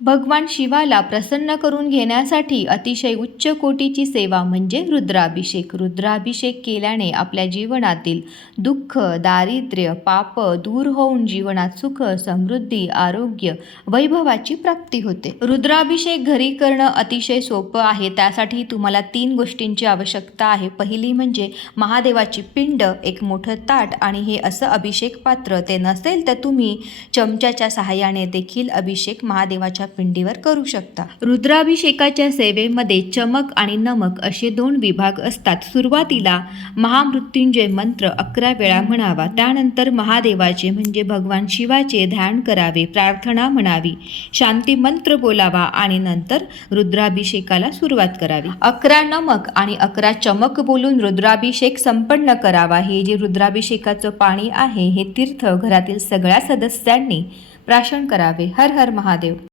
भगवान शिवाला प्रसन्न करून घेण्यासाठी अतिशय उच्च कोटीची सेवा म्हणजे रुद्राभिषेक. रुद्राभिषेक केल्याने आपल्या जीवनातील दुःख, दारिद्र्य, पाप दूर होऊन जीवनात सुख, समृद्धी, आरोग्य, वैभवाची प्राप्ती होते. रुद्राभिषेक घरी करणं अतिशय सोपं आहे. त्यासाठी तुम्हाला 3 गोष्टींची आवश्यकता आहे. पहिली म्हणजे महादेवाची पिंड, एक मोठं ताट आणि हे असं अभिषेक पात्र. ते नसेल तर तुम्ही चमच्याच्या सहाय्याने देखील अभिषेक महादेवाच्या पिंडीवर करू शकता. रुद्राभिषेकाच्या सेवेमध्ये चमक आणि नमक असे 2 विभाग असतात. सुरुवातीला महामृत्युंजय मंत्र 11 वेळा म्हणावा. त्यानंतर महादेवाचे म्हणजे भगवान शिवाचे ध्यान करावे, प्रार्थना म्हणावी, शांती मंत्र बोलावा आणि नंतर रुद्राभिषेकाला सुरुवात करावी. 11 नमक आणि 11 चमक बोलून रुद्राभिषेक संपन्न करावा. हे जे रुद्राभिषेकाचं पाणी आहे हे तीर्थ घरातील सगळ्या सदस्यांनी प्राशन करावे. हर हर महादेव.